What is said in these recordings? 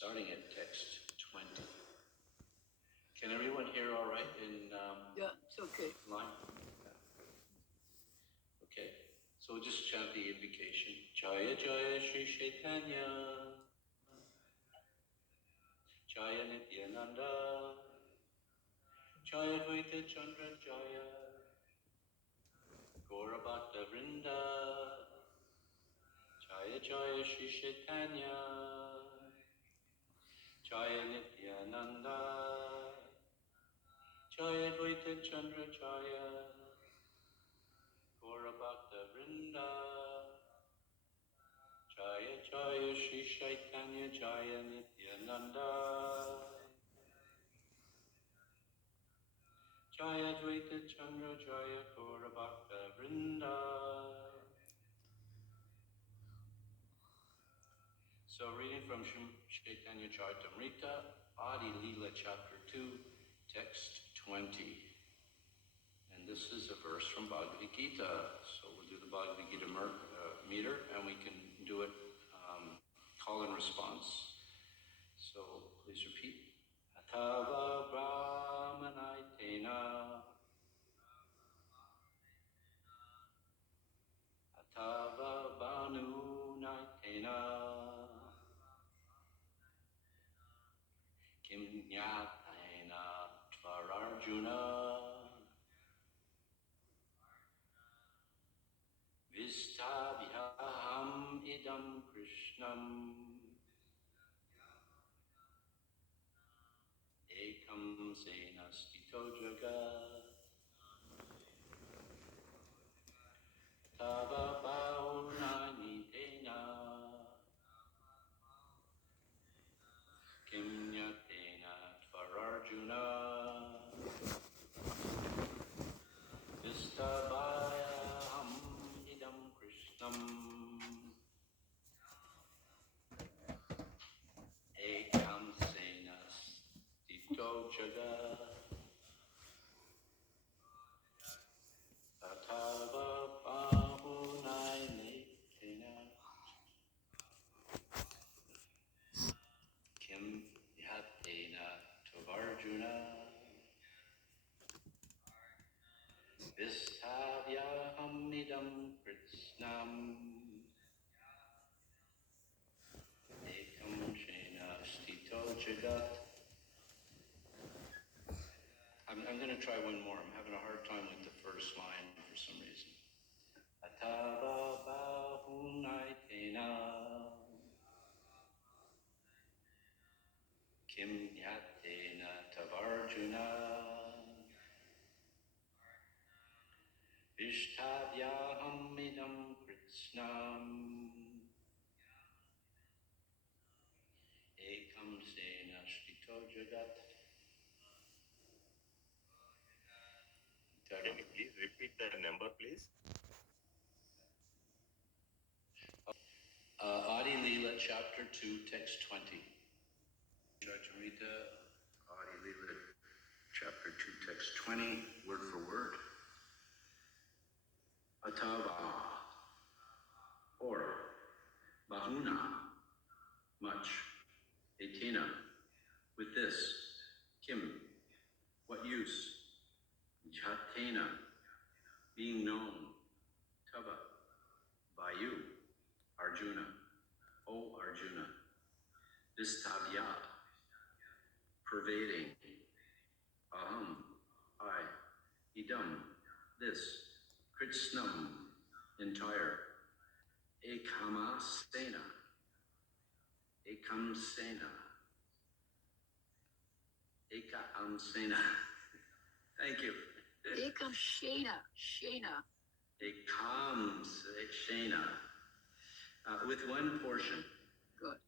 starting at text 20. Can everyone hear all right in Yeah, it's okay. line? Yeah. Okay, so we'll just chant the invocation. Jaya Jaya Shri Caitanya, Jaya Nityananda, Jaya Dvaita Chandra Jaya, Gaurabhakta Vrinda, Jaya Jaya Shri Caitanya, Jaya Nityananda, Jaya Dvaita Chandra Jaya, Gaurabhakta Vrinda, Jaya Jaya Shri Chaitanya Jaya Nityananda, Jaya Dvaita Chandra Jaya Gaurabhakta Vrinda. So reading from Caitanya-caritamrta, Adi Leela chapter 2, text 20. And this is a verse from Bhagavad Gita. So we'll do the Bhagavad Gita meter, and we can do it call and response. So please repeat. Atava Brahmanaitena, Atava Banunaitena, Kim Nyatena Tvararjuna, Vistavyaham idam Krishnam, Ekam Sena Stito Jagat, Tava Bahunanitena, Kim Nyatena Tvararjuna, Vistavyaham idam Krishnam, Ekam Sena Stito Jagat, Atava Bahunanitena, Kim Yatena Tvararjuna, Vistavyaham idam Krishnam, Ekam Shena Stito Jagat. I'm going to try one more. I'm having a hard time with the first line for some reason. Atava Bahunaitena, Kim Yatena Tavarjuna, Vistavyaham idam Krishnam, Ekam Sena Stito Jagat. Can you please repeat the number, please? Adi Leela, chapter 2, text 20. Caitanya-caritamrta, Adi Leela, chapter 2, text 20, word for word. Atava, or Bahuna, much. Etena, with this. Kim, what use? Jatena, being known. Tava, by you. Arjuna, O Arjuna. Vistavya, pervading. Aham, I. Idam, this. Kritsnam, entire. Ekamasena, Ekamsena, Ekamsena. Thank you. Ekam Shena, Shena. Ekamsena, with one portion. Good.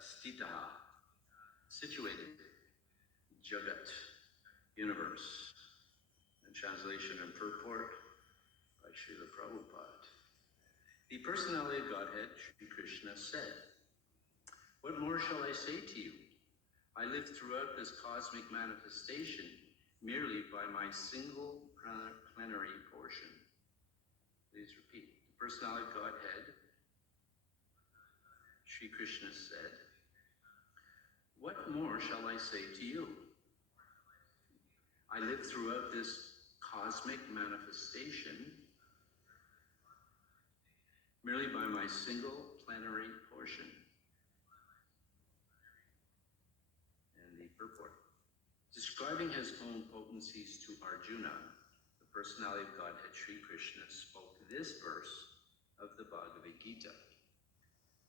Stitaha, situated. Jagat, universe. And translation and purport by Srila Prabhupada. The personality of Godhead, Sri Krishna, said, "What more shall I say to you? I live throughout this cosmic manifestation merely by my single plenary portion." Please repeat. The personality of Godhead, Sri Krishna said, "What more shall I say to you? I live throughout this cosmic manifestation merely by my single plenary portion." And the purport. Describing his own potencies to Arjuna, the personality of Godhead Sri Krishna spoke this verse of the Bhagavad Gita.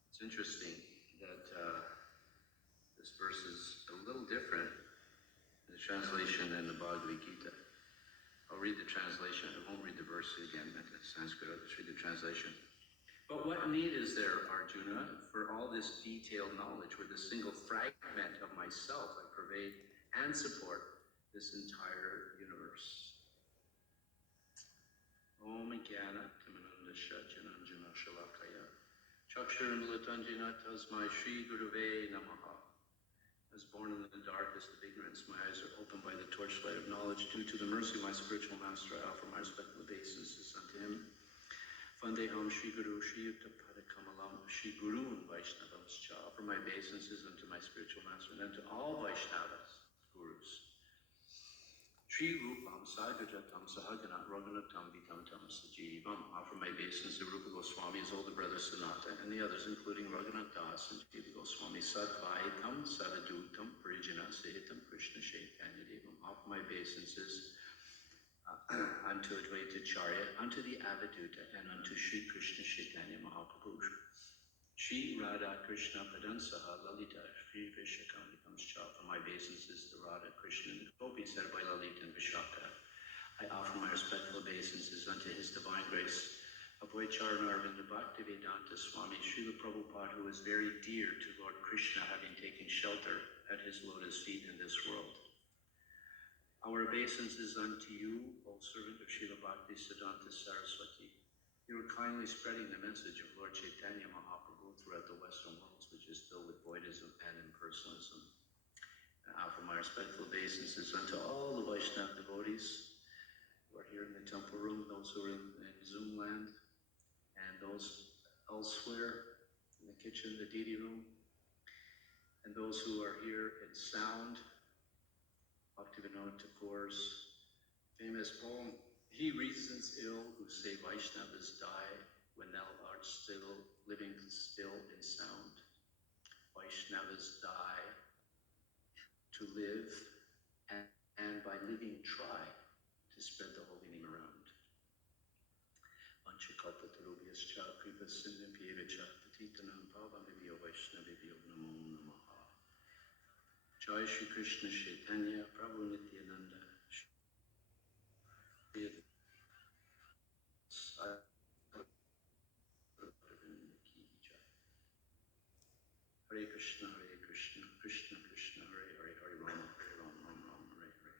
It's interesting that this verse is a little different in the translation than the Bhagavad Gita. I'll read the translation. I won't read the verse again. That's Sanskrit. I'll just read the translation. "But what need is there, Arjuna, for all this detailed knowledge with a single fragment of myself I pervade and support this entire universe?" Om Jnana Timanandasya Jananjana Shalakaya Chakshuramilitanjana Tasmai Shri Guruve Namaha. I was born in the darkest of ignorance. My eyes are opened by the torchlight of knowledge. Due to the mercy of my spiritual master, I offer my respectful obeisances unto him. Vandeham Shri Guru Shri Yuktapara Kamalam Shri Gurun Vaishnavamscha. I offer my obeisances unto my spiritual master and unto all Vaishnavas, gurus. Shri Rupam Sagajatam Sahagana Raghunatam Vikamtam Sajivam. Offer my obeisance to Rupa Goswami, his older brother Sanata, and the others, including Raghunath Das and Jiva Goswami, Sadvaitam Savadutam Parijana Sahitam Krishna Chaitanya Devam. Offer my obeisances unto Advaita Charya, unto the Avaduta, and unto Shri Krishna Chaitanya Mahaprabhu. Shri Radha Krishna Padansaha Lalita Shri Vishakamikamscha. For my obeisances to Radha Krishna and the gopis said by Lalita and Vishaka. I offer my respectful obeisances unto his divine grace of Vaicharana Bhaktivedanta Swami Srila Prabhupada, who is very dear to Lord Krishna, having taken shelter at his lotus feet in this world. Our obeisances unto you, O servant of Srila Bhakti Siddhanta Saraswati. You are kindly spreading the message of Lord Chaitanya Mahaprabhu throughout the Western worlds, which is filled with voidism and impersonalism. I offer my respectful obeisances unto all the Vaishnava devotees who are here in the temple room, those who are in Zoom land, and those elsewhere in the kitchen, the Didi room, and those who are here in sound. Bhaktivinoda Thakur's famous poem, "He reasons ill who say Vaishnavas die when thou art still living still in sound. Vaishnavas die to live, and by living try to spread the holy name around. Vanchakalpatarubhyascha kripa sindhyampyevacha patitanam pavanebhyo Vaishnavebhyo namo namaha. Jai Shri Krishna Chaitanya Prabhu Nityananda. Hare Krishna, Krishna Krishna, Hare Hare, Hare Rama, Rama, Hare Hare.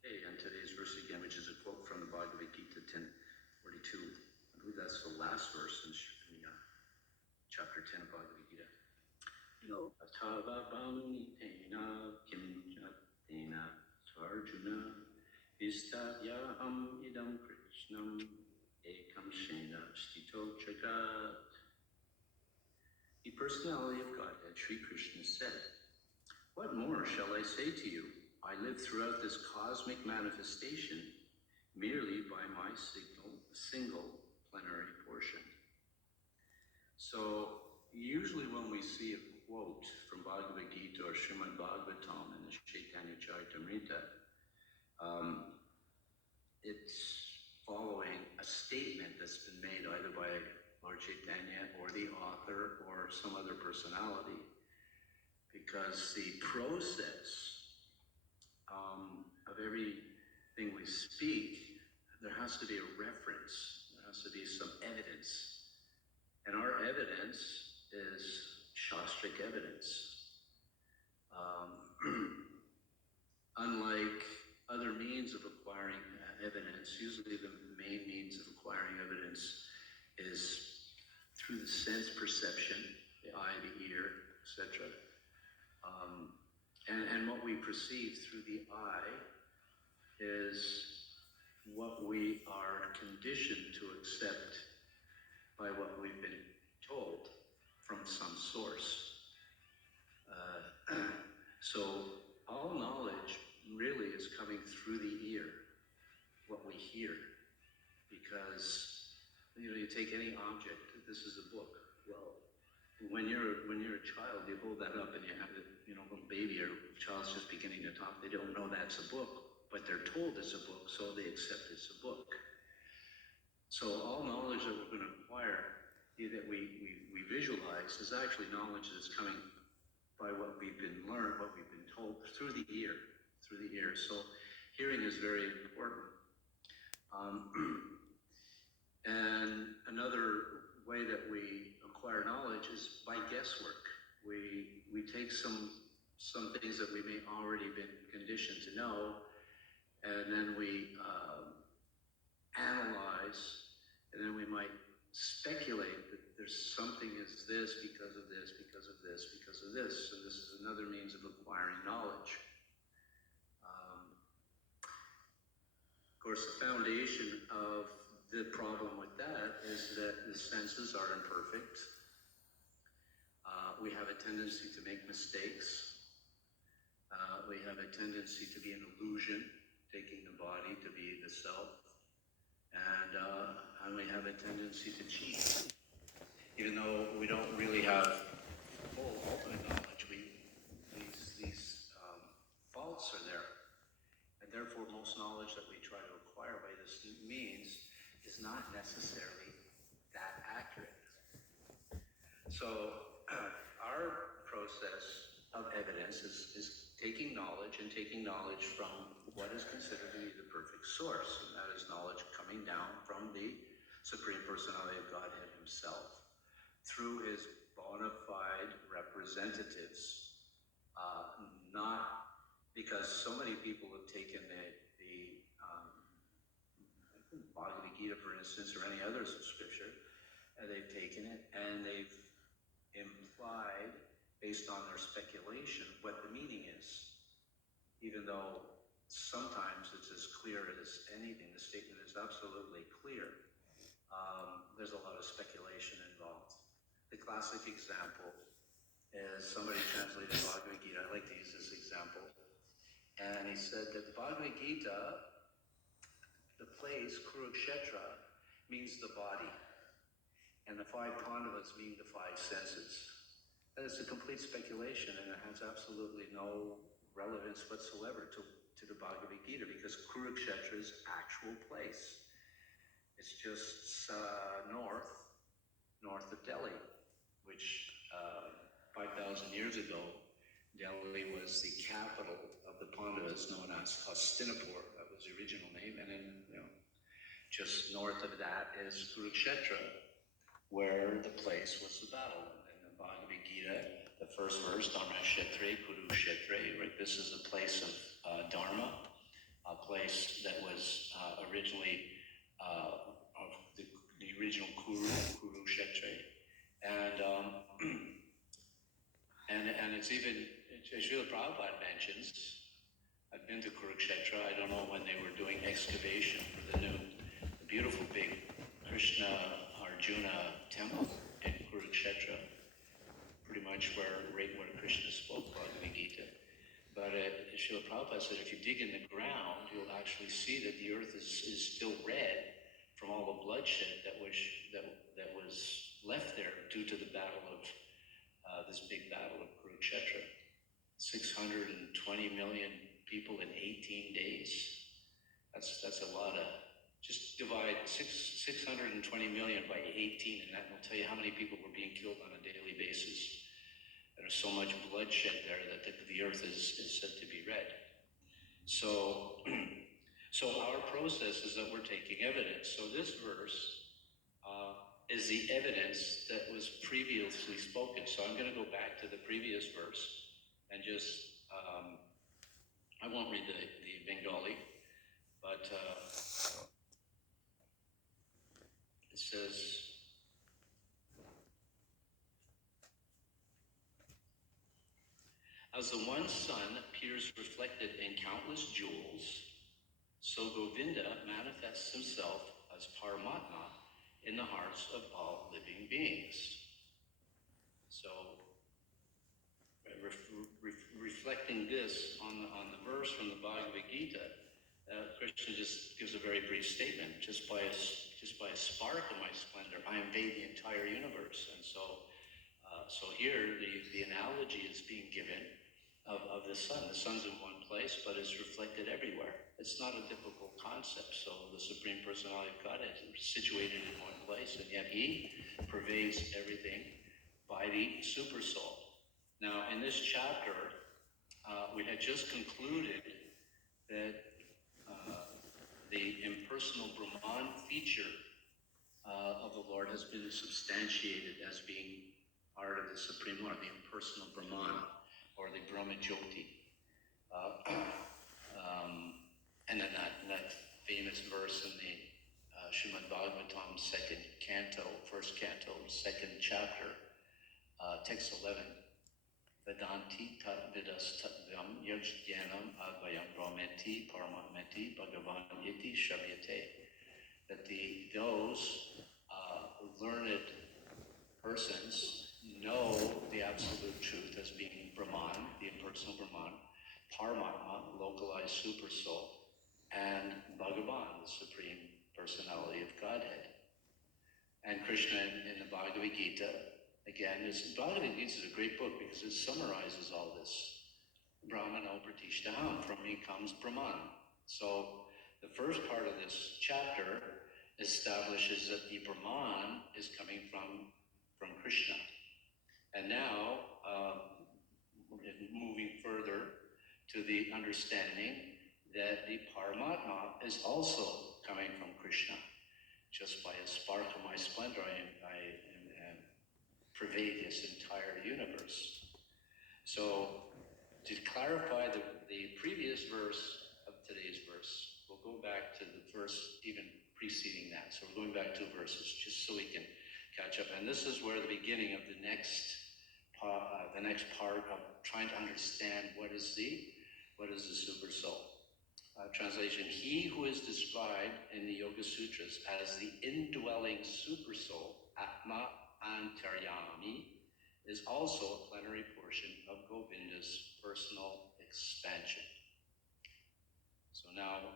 Hey, and today's verse again, which is a quote from the Bhagavad Gita 10:42. I believe that's the last verse in chapter 10 of Bhagavad Gita. No. Atava Bhamunitena Kimjatena Tvarjuna Istadyaham Idam Krishnam Ekam Shena Stito Jagat. The personality of Godhead, Sri Krishna said, "What more shall I say to you? I live throughout this cosmic manifestation merely by my single plenary portion." So usually when we see a quote from Bhagavad Gita or Srimad Bhagavatam in the Caitanya-caritamrta, it's following a statement that's been made either by Lord Chaitanya or the author or some other personality, because the process of everything we speak, there has to be a reference, there has to be some evidence, and our evidence is Shastric evidence. Unlike other means of acquiring evidence, usually the main means of acquiring evidence is through the sense perception, the eye, the ear, etc. And what we perceive through the eye is what we are conditioned to accept by what we've been told from some source. here, because you take any object. This is a book. Well, when you're a child, you hold that up and you have a little baby or child's just beginning to talk. They don't know that's a book, but they're told it's a book, so they accept it's a book. So all knowledge that we're going to acquire, that we visualize, is actually knowledge that's coming by what we've been learned, what we've been told through the ear. So hearing is very important. And another way that we acquire knowledge is by guesswork. We take some things that we may already been conditioned to know, and then we analyze, and then we might speculate that there's something is this because of this, because of this, because of this, and this is another means of acquiring knowledge. Of course, the foundation of the problem with that is that the senses are imperfect. We have a tendency to make mistakes. We have a tendency to be an illusion, taking the body to be the self. And we have a tendency to cheat. Even though we don't really have full ultimate knowledge, these faults are there. And therefore, most knowledge that we try to acquire by this means is not necessarily that accurate. So our process of evidence is taking knowledge from what is considered to be the perfect source, and that is knowledge coming down from the Supreme Personality of Godhead himself through his bona fide representatives, not because so many people have taken the Bhagavad Gita, for instance, or any other scripture, and they've taken it and they've implied, based on their speculation, what the meaning is, even though sometimes it's as clear as anything. The statement is absolutely clear. There's a lot of speculation involved. The classic example is somebody translated Bhagavad Gita. I like to use this example. And he said that the Bhagavad Gita, the place, Kurukshetra, means the body. And the 5 Pandavas mean the 5 senses. That is a complete speculation, and it has absolutely no relevance whatsoever to the Bhagavad Gita, because Kurukshetra's actual place. It's just north of Delhi, which 5,000 years ago, Delhi was the capital of the Pandavas, known as Hastinapur. That was the original name. And then, just north of that is Kurukshetra, where the place was the battle. And the Bhagavad Gita, the first verse, Dharma Kshetre, Kurukshetre, right? This is a place of Dharma, a place that was originally of the original Kurukshetra. And it's even, Srila Prabhupada mentions, I've been to Kurukshetra. I don't know when they were doing excavation for the beautiful big Krishna Arjuna temple in Kurukshetra, pretty much right where Krishna spoke Bhagavad Gita. But Srila Prabhupada said if you dig in the ground, you'll actually see that the earth is still red from all the bloodshed that was left there due to the battle of this big battle of Kurukshetra. 620 million people in 18 days. That's a lot of. Just divide 620 million by 18, and that will tell you how many people were being killed on a daily basis. There's so much bloodshed there that the earth is said to be red. So our process is that we're taking evidence. So this verse is the evidence that was previously spoken. So I'm going to go back to the previous verse and just, I won't read the Bengali, but it says, as the one sun appears reflected in countless jewels, so Govinda manifests himself as Paramatma in the hearts of all living beings. So, reflecting this on the verse from the Bhagavad Gita, Krishna Krishna just gives a very brief statement. Just by a spark of my splendor, I invade the entire universe. And so, so here the analogy is being given of the sun. The sun's in one place, but it's reflected everywhere. It's not a difficult concept. So the Supreme Personality of Godhead is situated in one place, and yet He pervades everything by the Super Soul. Now, in this chapter, we had just concluded that the impersonal Brahman feature of the Lord has been substantiated as being part of the Supreme Lord, the impersonal Brahman, or the Brahma Jyoti. And then that famous verse in the Srimad Bhagavatam, second canto, first canto, second chapter, text 11. Vedanti tat vidas tatvam yajnanam advayam brahmeti paramatmeti bhagavan iti shavyate. That those learned persons know the absolute truth as being Brahman, the impersonal Brahman, Paramatma, localized super soul, and Bhagavan, the Supreme Personality of Godhead. And Krishna in the Bhagavad Gita, again, Bhagavad Gita is a great book because it summarizes all this. Brahmano pratishtaham, from me comes Brahman. So the first part of this chapter establishes that the Brahman is coming from Krishna. And now, moving further to the understanding that the Paramatma is also coming from Krishna. Just by a spark of my splendor, I pervade this entire universe. So, to clarify the previous verse of today's verse, we'll go back to the verse even preceding that. So we're going back 2 verses just so we can catch up. And this is where the beginning of the next part of trying to understand what is the Super Soul. Translation: He who is described in the Yoga Sutras as the indwelling Super Soul, Atma Antaryami, is also a plenary portion of Govinda's personal expansion. So now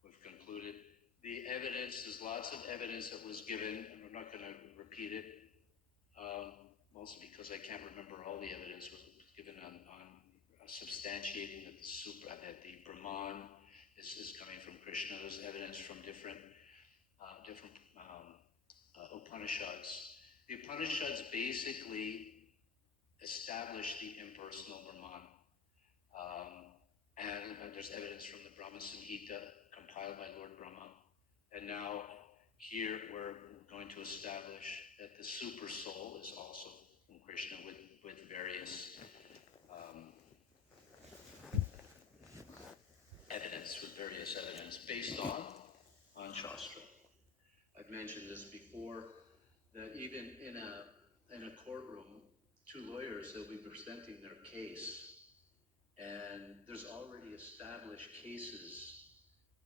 we've concluded. The evidence, there's lots of evidence that was given, and I'm not going to repeat it, mostly because I can't remember all the evidence was given on substantiating that the Brahman is coming from Krishna. There's evidence from different Upanishads. The Upanishads basically establish the impersonal Brahman. And there's evidence from the Brahma Samhita compiled by Lord Brahma. And now here we're going to establish that the Super Soul is also from Krishna with various evidence based on Shastra. I've mentioned this before, that even in a courtroom, 2 lawyers, they'll be presenting their case, and there's already established cases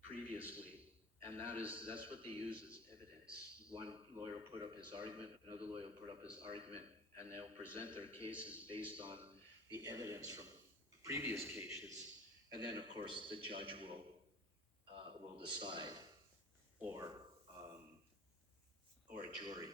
previously, and that's what they use as evidence. One lawyer put up his argument, another lawyer put up his argument, and they'll present their cases based on the evidence from previous cases, and then of course the judge will decide, or a jury.